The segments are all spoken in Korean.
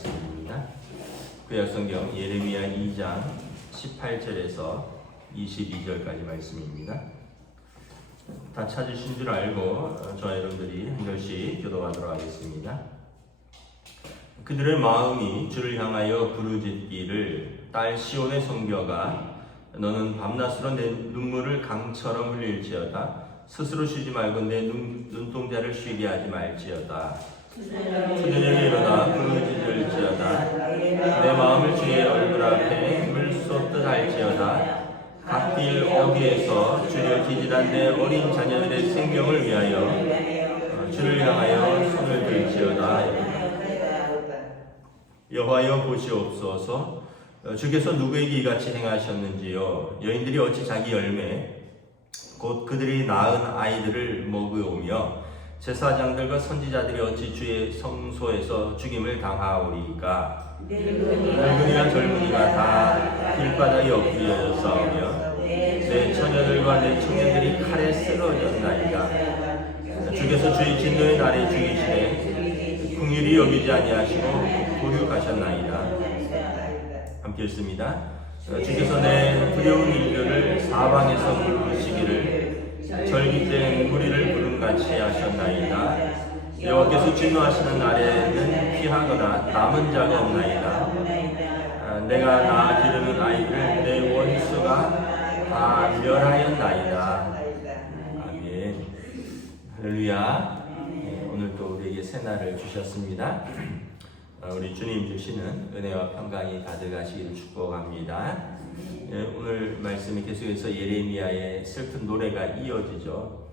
말씀입니다. 구약성경 예레미야 2장 18절에서 22절까지 말씀입니다. 다 찾으신 줄 알고 어, 저와 여러분들이 한 절씩 교도하도록 하겠습니다. 그들의 마음이 주를 향하여 부르짖기를 딸 시온의 성벽아 너는 밤낮으로 내 눈물을 강처럼 흘릴지어다 스스로 쉬지 말고 내 눈, 눈동자를 쉬게 하지 말지어다 그들에게 일어나 부르짖을지어다. 내 마음을 주의 얼굴 앞에 물 쏟듯 할지어다. 갓길 어귀에서 주려 기질한 내 어린 자녀들의 생명을 위하여 어, 주를 향하여 손을 들지어다. 여호와여 보시옵소서. 어, 주께서 누구에게 이같이 행하셨는지요? 여인들이 어찌 자기 열매 곧 그들이 낳은 아이들을 먹으오며 제사장들과 선지자들이 어찌 주의 성소에서 죽임을 당하오리까 늙은이와 젊은이가 다 길바닥에 엎드려 싸우며 내 처녀들과 내 청년들이 칼에 쓰러졌나이다. 주께서 주의 진노의 날에 죽이시되 궁일이 여기지 아니하시고 도륙하셨나이다. 함께 읽습니다. 어, 주께서 내 두려운 일들을 사방에서 부르시기를 절기 때 무리를 부름 같이 하셨나이다. 여호와께서 진노하시는 날에는 피하거나 남은 자가 없나이다. 아, 내가 낳아 기르는 아이를 내 원수가 다 멸하였나이다. 아멘. 할렐루야. 네, 오늘 또 우리에게 새날을 주셨습니다. 어, 우리 주님 주시는 은혜와 평강이 가득하시기를 축복합니다. 예, 오늘 말씀이 계속해서 예레미야의 슬픈 노래가 이어지죠.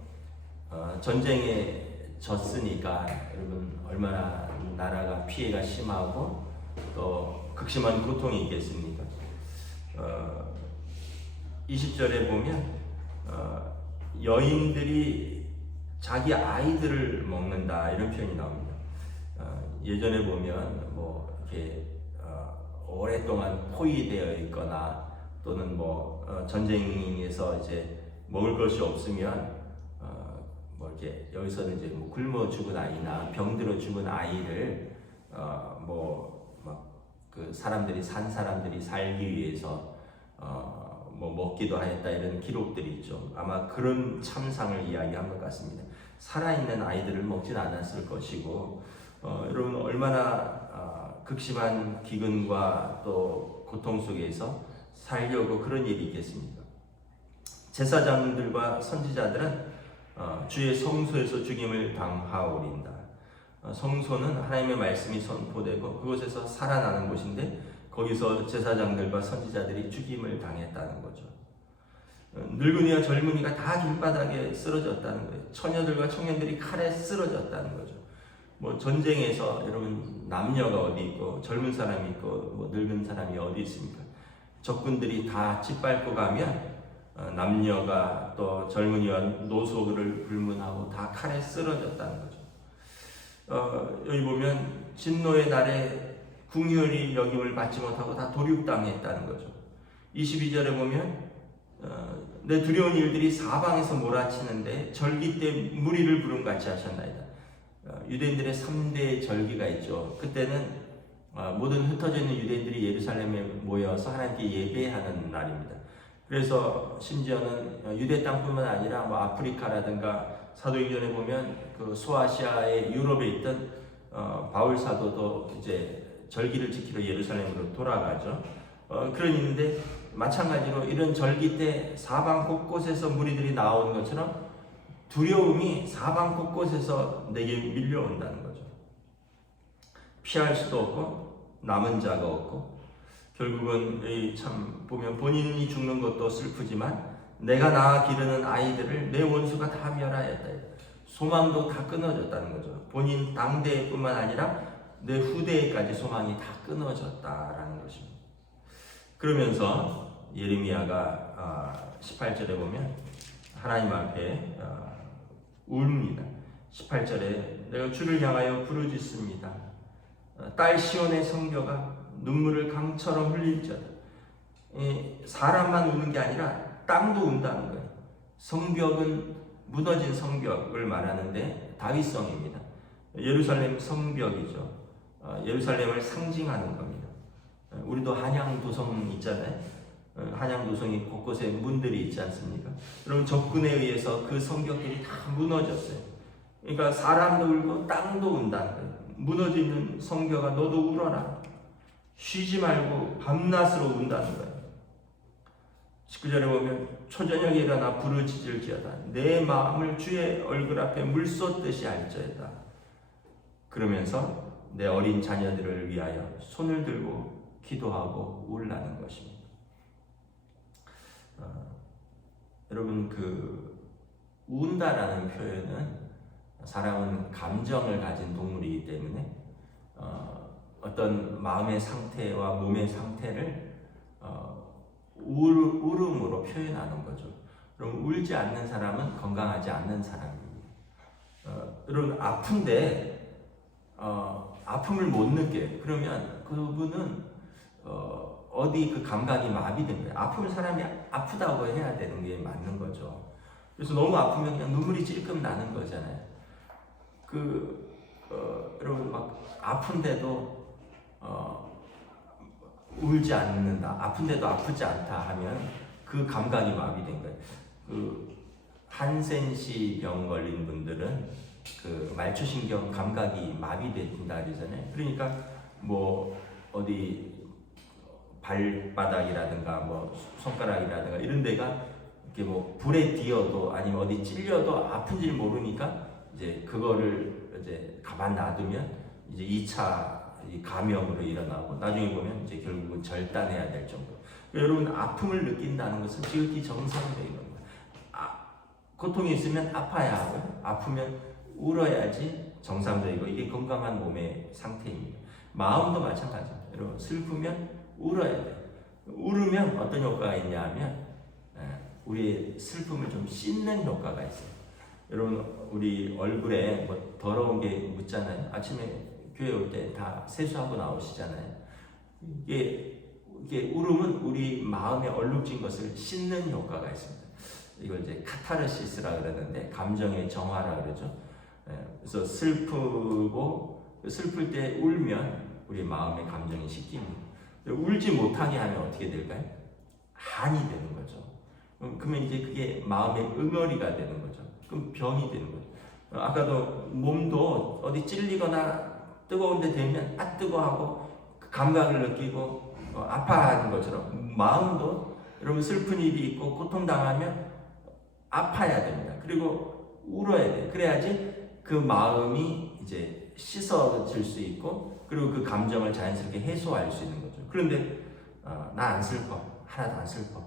어, 전쟁에 졌으니까 여러분 얼마나 나라가 피해가 심하고 또 극심한 고통이 있겠습니까? 어, 20절에 보면 어, 여인들이 자기 아이들을 먹는다 이런 표현이 나옵니다. 어, 예전에 보면 뭐 이렇게 어, 오랫동안 포위되어 있거나 또는 뭐 어, 전쟁에서 이제 먹을 것이 없으면 어, 뭐 이렇게 여기서는 이제 뭐 굶어 죽은 아이나 병들어 죽은 아이를 어, 뭐막그 사람들이 산 사람들이 살기 위해서 어, 뭐 먹기도 하였다 이런 기록들이 있죠. 아마 그런 참상을 이야기한 것 같습니다. 살아있는 아이들을 먹진 않았을 것이고 어, 여러분 얼마나 어, 극심한 기근과 또 고통 속에서 살려고 그런 일이 있겠습니까? 제사장들과 선지자들은 어, 주의 성소에서 죽임을 당하오린다. 어, 성소는 하나님의 말씀이 선포되고 그곳에서 살아나는 곳인데 거기서 제사장들과 선지자들이 죽임을 당했다는 거죠. 어, 늙은이와 젊은이가 다 길바닥에 쓰러졌다는 거예요. 처녀들과 청년들이 칼에 쓰러졌다는 거죠. 뭐 전쟁에서 여러분 남녀가 어디 있고 젊은 사람이 있고 뭐 늙은 사람이 어디 있습니까? 적군들이 다 짓밟고 가면 어, 남녀가 또 젊은이와 노소를 불문하고 다 칼에 쓰러졌다는 거죠. 어, 여기 보면 진노의 날에 궁유리 여김을 받지 못하고 다 도륙당했다는 거죠. 22절에 보면 어, 내 두려운 일들이 사방에서 몰아치는데 절기 때 무리를 부름 같이 하셨나이다. 어, 유대인들의 3대 절기가 있죠. 그때는 어, 모든 흩어져 있는 유대인들이 예루살렘에 모여서 하나님께 예배하는 날입니다. 그래서 심지어는 어, 유대 땅뿐만 아니라 뭐 아프리카라든가 사도행전에 보면 그 소아시아의 유럽에 있던 어, 바울 사도도 이제 절기를 지키러 예루살렘으로 돌아가죠. 어, 그런 있는데 마찬가지로 이런 절기 때 사방 곳곳에서 무리들이 나오는 것처럼 두려움이 사방 곳곳에서 내게 밀려온다는 거죠. 피할 수도 없고 남은 자가 없고 결국은 참 보면 본인이 죽는 것도 슬프지만 내가 낳아 기르는 아이들을 내 원수가 다 멸하였다. 소망도 다 끊어졌다는 거죠. 본인 당대뿐만 아니라 내 후대까지 소망이 다 끊어졌다라는 것입니다. 그러면서 예레미야가 18절에 아, 보면 하나님 앞에 아, 웁니다. 18절에 내가 주를 향하여 부르짖습니다. 어, 딸 시온의 성교가 눈물을 강처럼 흘릴지어다. 사람만 우는 게 아니라 땅도 운다는 거예요. 성벽은 무너진 성벽을 말하는데 다윗성입니다. 예루살렘 성벽이죠. 어, 예루살렘을 상징하는 겁니다. 어, 우리도 한양 도성 있잖아요. 어, 한양 도성이 곳곳에 문들이 있지 않습니까? 여러분 적군에 의해서 그 성벽들이 다 무너졌어요. 그러니까 사람도 울고 땅도 운다는 거예요. 무너져 있는 성벽아 너도 울어라. 쉬지 말고 밤낮으로 운다는 거예요. 19절에 보면 초저녁에 일어나 부르짖을 지어다 내 마음을 주의 얼굴 앞에 물 쏟듯이 할지어다 그러면서 내 어린 자녀들을 위하여 손을 들고 기도하고 울라는 것입니다. 어, 여러분 그 운다라는 표현은 사람은 감정을 가진 동물이기 때문에 어, 어떤 마음의 상태와 몸의 상태를 어, 울, 울음으로 표현하는 거죠. 그럼 울지 않는 사람은 건강하지 않는 사람입니다. 어, 여러분 아픈데 어, 아픔을 못 느껴요. 그러면 그분은 어, 어디 그 감각이 마비된 거예요. 아프면 사람이 아프다고 해야 되는 게 맞는 거죠. 그래서 너무 아프면 그냥 눈물이 찔끔 나는 거잖아요. 그 어, 여러분 막 아픈데도 어, 울지 않는다. 아픈데도 아프지 않다 하면 그 감각이 마비된 거예요. 그 한센시 병 걸린 분들은 그 말초신경 감각이 마비된다 그러잖아요. 그러니까 뭐 어디 발바닥이라든가 뭐 손가락이라든가 이런 데가 이렇게 뭐 불에 띄어도 아니면 어디 찔려도 아픈지 모르니까 이제 그거를 이제 가만 놔두면 이제 2차 감염으로 일어나고 나중에 보면 이제 결국은 절단해야 될 정도. 그러니까 여러분 아픔을 느낀다는 것은 지극히 정상적인 겁니다. 아, 고통이 있으면 아파야 하고 아프면 울어야지 정상적이고 이게 건강한 몸의 상태입니다. 마음도 마찬가지입니다. 여러분 슬프면 울어야 돼. 울으면 어떤 효과가 있냐면 예, 우리의 슬픔을 좀 씻는 효과가 있어요. 여러분 우리 얼굴에 뭐 더러운 게 묻잖아요. 아침에 교회 올 때 다 세수하고 나오시잖아요. 이게 이게 울음은 우리 마음에 얼룩진 것을 씻는 효과가 있습니다. 이걸 이제 카타르시스라 그러는데 감정의 정화라 그러죠. 예, 그래서 슬프고 슬플 때 울면 우리 마음의 감정이 씻깁니다. 울지 못하게 하면 어떻게 될까요? 한이 되는 거죠. 음, 그러면 이제 그게 마음의 응어리가 되는 거죠. 그럼 병이 되는 거죠. 어, 아까도 몸도 어디 찔리거나 뜨거운데 되면 아 뜨거하고 그 감각을 느끼고 어, 아파하는 것처럼 마음도 여러분 슬픈 일이 있고 고통당하면 아파야 됩니다. 그리고 울어야 돼. 그래야지 그 마음이 이제 씻어질 수 있고 그리고 그 감정을 자연스럽게 해소할 수 있는 거죠. 그런데 어, 나안 슬퍼. 하나도 안 슬퍼.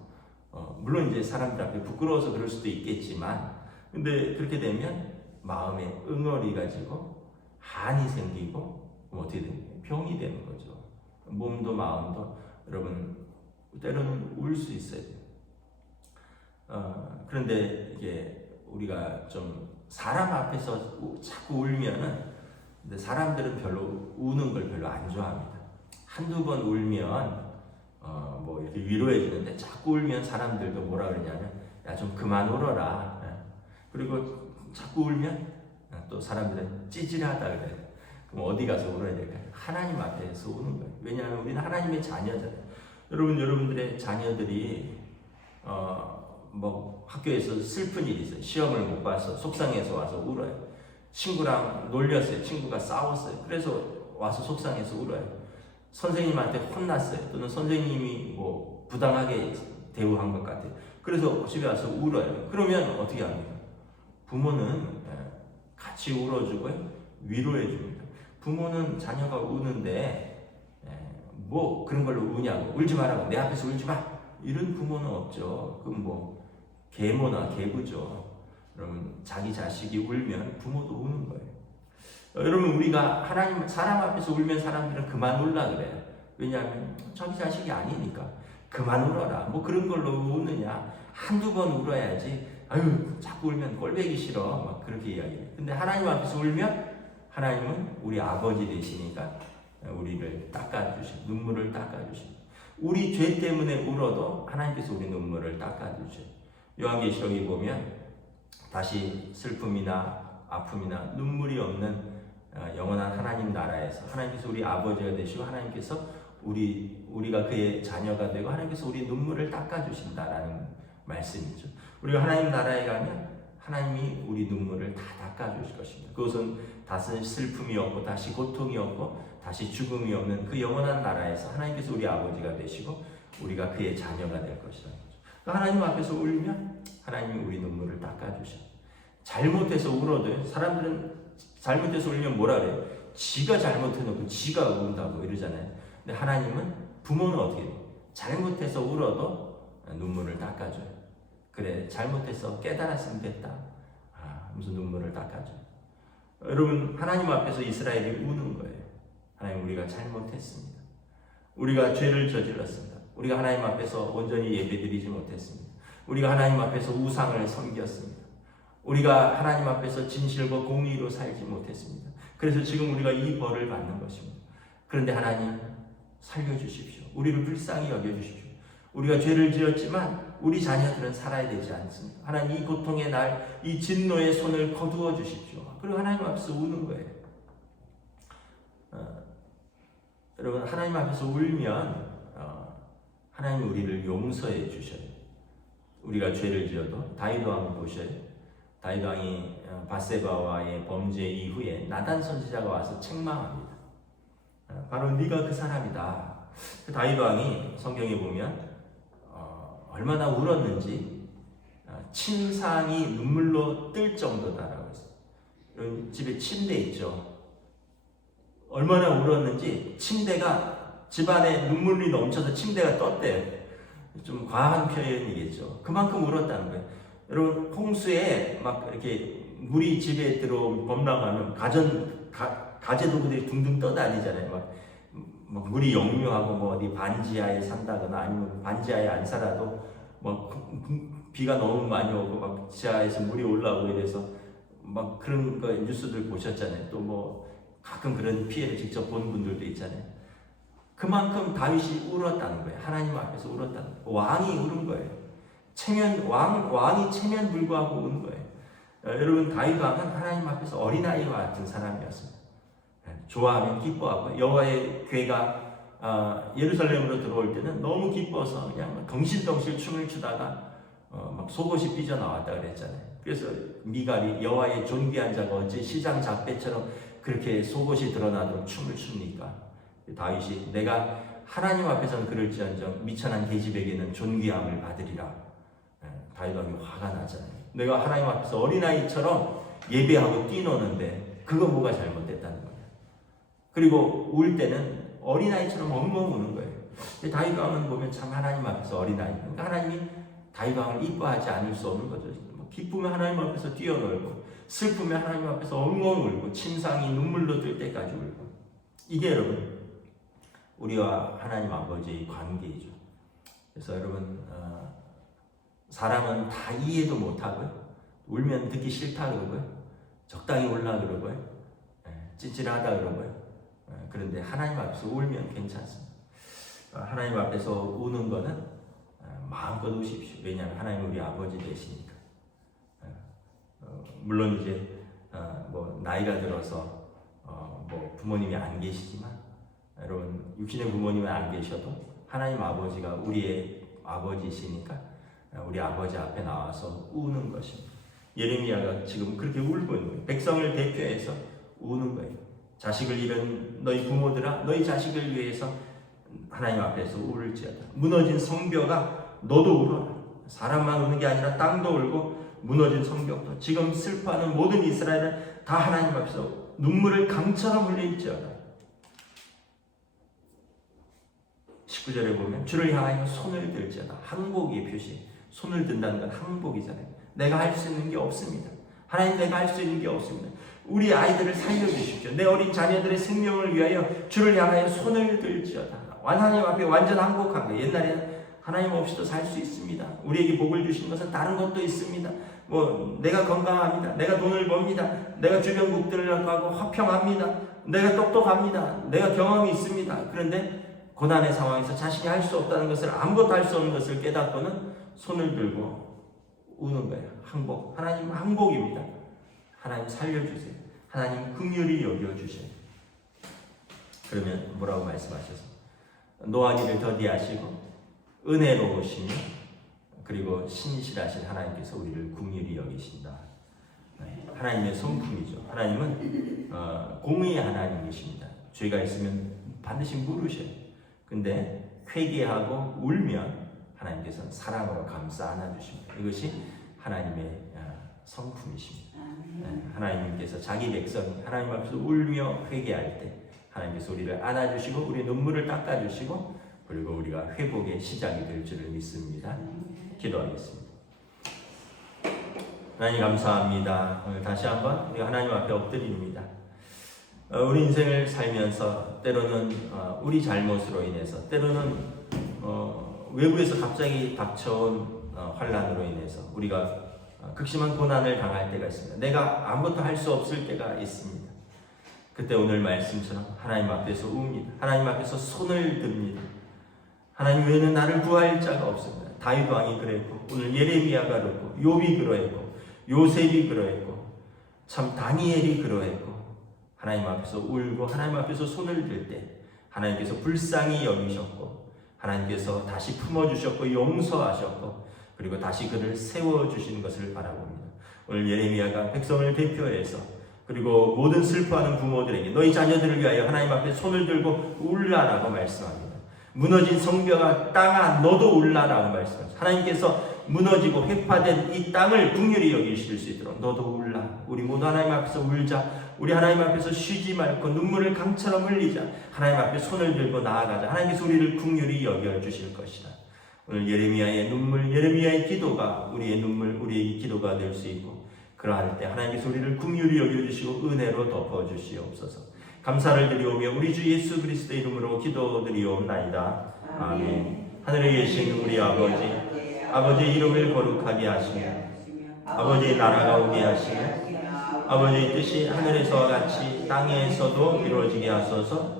어, 물론 이제 사람들 앞에 부끄러워서 그럴 수도 있겠지만 근데 그렇게 되면 마음에 응어리 가지고 한이 생기고 그럼 어떻게 되는? 병이 되는 거죠. 몸도 마음도 여러분 때로는 울 수 있어야 돼요. 어, 그런데 이게 우리가 좀 사람 앞에서 우- 자꾸 울면은 근데 사람들은 별로 우는 걸 별로 안 좋아합니다. 한두 번 울면 어, 뭐 이렇게 위로해 주는데 자꾸 울면 사람들도 뭐라 그러냐면 야 좀 그만 울어라. 예. 그리고 자꾸 울면 어, 또 사람들은 찌질하다 그래. 그럼 어디 가서 울어야 될까요? 하나님 앞에서 우는 거예요. 왜냐하면 우리는 하나님의 자녀잖아요. 여러분 여러분들의 자녀들이 어, 뭐 학교에서 슬픈 일이 있어요. 시험을 못 봐서 속상해서 와서 울어요. 친구랑 놀렸어요. 친구가 싸웠어요. 그래서 와서 속상해서 울어요. 선생님한테 혼났어요. 또는 선생님이 뭐 부당하게 대우한 것 같아요. 그래서 집에 와서 울어요. 그러면 어떻게 합니까? 부모는 예, 같이 울어주고요. 위로해 줍니다. 부모는 자녀가 우는데 예, 뭐 그런 걸로 우냐고 울지 말라고 내 앞에서 울지 마 이런 부모는 없죠. 그럼 뭐 계모나 계부죠. 여러분 자기 자식이 울면 부모도 우는 거예요. 어, 여러분 우리가 하나님 사람 앞에서 울면 사람들은 그만 울라 그래요. 왜냐하면 자기 자식이 아니니까 그만 울어라. 뭐 그런 걸로 우느냐? 한두 번 울어야지. 아유 자꾸 울면 꼴배기 싫어. 막 그렇게 이야기해요. 근데 하나님 앞에서 울면 하나님은 우리 아버지 되시니까 우리를 닦아주시, 눈물을 닦아주시. 우리 죄 때문에 울어도 하나님께서 우리 눈물을 닦아주셔. 요한계시록에 보면 다시 슬픔이나 아픔이나 눈물이 없는 어, 영원한 하나님 나라에서 하나님께서 우리 아버지가 되시고 하나님께서 우리 우리가 그의 자녀가 되고 하나님께서 우리 눈물을 닦아 주신다라는 말씀이죠. 우리가 하나님 나라에 가면 하나님이 우리 눈물을 다 닦아 주실 것입니다. 그것은 다시 슬픔이 없고 다시 고통이 없고 다시 죽음이 없는 그 영원한 나라에서 하나님께서 우리 아버지가 되시고 우리가 그의 자녀가 될 것이다. 그러니까 하나님 앞에서 울면 하나님이 우리 눈물을 닦아 주셔. 잘못해서 울어도 사람들은 잘못해서 울면 뭐라 그래요? 지가 잘못해놓고 지가 운다고 이러잖아요. 근데 하나님은 부모는 어떻게 돼요? 잘못해서 울어도 눈물을 닦아줘요. 그래 잘못해서 깨달았으면 됐다. 아, 무슨 눈물을 닦아줘. 여러분 하나님 앞에서 이스라엘이 우는 거예요. 하나님 우리가 잘못했습니다. 우리가 죄를 저질렀습니다. 우리가 하나님 앞에서 온전히 예배드리지 못했습니다. 우리가 하나님 앞에서 우상을 섬겼습니다. 우리가 하나님 앞에서 진실과 공의로 살지 못했습니다. 그래서 지금 우리가 이 벌을 받는 것입니다. 그런데 하나님 살려주십시오. 우리를 불쌍히 여겨주십시오. 우리가 죄를 지었지만 우리 자녀들은 살아야 되지 않습니다. 하나님 이 고통의 날, 이 진노의 손을 거두어 주십시오. 그리고 하나님 앞에서 우는 거예요. 어, 여러분 하나님 앞에서 울면 어, 하나님 우리를 용서해 주셔요. 우리가 죄를 지어도 다윗 왕 보셔요. 다윗 왕이 어, 바세바와의 범죄 이후에 나단 선지자가 와서 책망합니다. 어, 바로 네가 그 사람이다. 그 다윗 왕이 성경에 보면 어, 얼마나 울었는지 어, 침상이 눈물로 뜰 정도다라고 했어요. 집에 침대 있죠. 얼마나 울었는지 침대가 집안에 눈물이 넘쳐서 침대가 떴대요. 좀 과한 표현이겠죠. 그만큼 울었다는 거예요. 여러분 홍수에 막 이렇게 물이 집에 들어오면 범람하면 가전 가, 가재 도구들이 둥둥 떠다니잖아요. 막, 막 물이 역류하고 뭐 어디 반지하에 산다거나 아니면 반지하에 안 살아도 뭐 비가 너무 많이 오고 막 지하에서 물이 올라오고 이래서 막 그런 거 뉴스들 보셨잖아요. 또 뭐 가끔 그런 피해를 직접 본 분들도 있잖아요. 그만큼 다윗이 울었다는 거예요. 하나님 앞에서 울었다는 거예요. 왕이 울은 거예요. 체면 왕 왕이 체면 불구하고 우는 거예요. 어, 여러분 다윗 왕은 하나님 앞에서 어린아이와 같은 사람이었습니다. 예, 좋아하면 기뻐하고 여호와의 괴가 어, 예루살렘으로 들어올 때는 너무 기뻐서 그냥 덩실덩실 춤을 추다가 어, 막 속옷이 삐져 나왔다 그랬잖아요. 그래서 미갈이 여호와의 존귀한 자가 어찌 시장 잡배처럼 그렇게 속옷이 드러나도록 춤을 춥니까? 다윗이 내가 하나님 앞에서는 그럴지언정 미천한 계집에게는 존귀함을 받으리라. 예, 다윗 왕이 화가 나잖아요. 내가 하나님 앞에서 어린아이처럼 예배하고 뛰노는데 그거 뭐가 잘못됐다는. 그리고 울 때는 어린아이처럼 엉엉 우는 거예요. 근데 다윗 왕은 보면 참 하나님 앞에서 어린아이. 그러니까 하나님이 다윗 왕을 이뻐하지 않을 수 없는 거죠. 뭐 기쁘면 하나님 앞에서 뛰어놀고 슬프면 하나님 앞에서 엉엉 울고 침상이 눈물로 뜰 때까지 울고 이게 여러분 우리와 하나님 아버지의 관계이죠. 그래서 여러분 어, 사람은 다 이해도 못하고요. 울면 듣기 싫다 그러고요. 적당히 울라 그러고요. 예, 찌질하다 그러고요. 예, 그런데 하나님 앞에서 울면 괜찮습니다. 어, 하나님 앞에서 우는 거는 어, 마음껏 우십시오. 왜냐하면 하나님 우리 아버지 되시니까. 예, 어, 물론 이제 어, 뭐 나이가 들어서 어, 뭐 부모님이 안 계시지만 여러분 육신의 부모님은 안 계셔도 하나님 아버지가 우리의 아버지시니까 우리 아버지 앞에 나와서 우는 것입니다. 예레미야가 지금 그렇게 울고 있는 거예요. 백성을 대표해서 우는 거예요. 자식을 잃은 너희 부모들아 너희 자식을 위해서 하나님 앞에서 울지어다. 무너진 성벽아 너도 울어라. 사람만 우는 게 아니라 땅도 울고 무너진 성벽도 지금 슬퍼하는 모든 이스라엘은 다 하나님 앞에서 눈물을 강처럼 흘릴지어다. 19절에 보면 주를 향하여 손을 들지어다. 항복의 표시. 손을 든다는 건 항복이잖아요. 내가 할 수 있는 게 없습니다. 하나님 내가 할 수 있는 게 없습니다. 우리 아이들을 살려주십시오. 내 어린 자녀들의 생명을 위하여 주를 향하여 손을 들지어다. 하나님 앞에 완전 항복한 거. 옛날에는 하나님 없이도 살 수 있습니다. 우리에게 복을 주신 것은 다른 것도 있습니다. 뭐 내가 건강합니다. 내가 돈을 법니다. 내가 주변국들을 가고 화평합니다. 내가 똑똑합니다. 내가 경험이 있습니다. 그런데 고난의 상황에서 자신이 할 수 없다는 것을 아무것도 할 수 없는 것을 깨닫고는 손을 들고 우는 거예요. 항복. 하나님 항복입니다. 하나님 살려주세요. 하나님 긍휼히 여겨 주셔. 그러면 뭐라고 말씀하셔서 노하기를 더디하시고 은혜로우시며 그리고 신실하신 하나님께서 우리를 긍휼히 여기신다. 네, 하나님의 성품이죠. 하나님은 어, 공의의 하나님이십니다. 죄가 있으면 반드시 물으셔요. 근데 회개하고 울면 하나님께서는 사랑으로 감싸 안아주십니다. 이것이 하나님의 어, 성품이십니다. 네, 하나님께서 자기 백성 하나님 앞에서 울며 회개할 때 하나님께서 우리를 안아주시고 우리 눈물을 닦아주시고 그리고 우리가 회복의 시작이 될 줄을 믿습니다. 기도하겠습니다. 하나님 감사합니다. 오늘 다시 한번 우리 하나님 앞에 엎드립니다. 어, 우리 인생을 살면서 때로는 어, 우리 잘못으로 인해서 때로는 어, 외부에서 갑자기 닥쳐온 어, 환란으로 인해서 우리가 어, 극심한 고난을 당할 때가 있습니다. 내가 아무것도 할 수 없을 때가 있습니다. 그때 오늘 말씀처럼 하나님 앞에서 웁니다. 하나님 앞에서 손을 듭니다. 하나님 외에는 나를 구할 자가 없습니다. 다윗 왕이 그랬고 오늘 예레미야가 그렇고 욥이 그러했고 요셉이 그러했고 참 다니엘이 그러했고 하나님 앞에서 울고 하나님 앞에서 손을 들 때 하나님께서 불쌍히 여기셨고 하나님께서 다시 품어주셨고 용서하셨고 그리고 다시 그를 세워주신 것을 바라봅니다. 오늘 예레미야가 백성을 대표해서 그리고 모든 슬퍼하는 부모들에게 너희 자녀들을 위하여 하나님 앞에 손을 들고 울라라고 말씀합니다. 무너진 성벽아 땅아 너도 울라라고 말씀하십니다. 하나님께서 무너지고 회파된 이 땅을 국률이 여기실 수 있도록 너도 울라. 우리 모두 하나님 앞에서 울자. 우리 하나님 앞에서 쉬지 말고 눈물을 강처럼 흘리자. 하나님 앞에 손을 들고 나아가자. 하나님께서 우리를 국률이 여겨 주실 것이다. 오늘 예레미야의 눈물, 예레미야의 기도가 우리의 눈물, 우리의 기도가 될 수 있고 그러할 때 하나님께서 우리를 국률이 여겨 주시고 은혜로 덮어 주시옵소서. 감사를 드리오며 우리 주 예수 그리스도 이름으로 기도드리옵나이다. 아멘. 하늘에 계신 우리 아버지, 아버지의 이름을 거룩하게 하시며 아버지의 나라가 오게 하시며 아버지의 뜻이 하늘에서와 같이 땅에서도 이루어지게 하소서.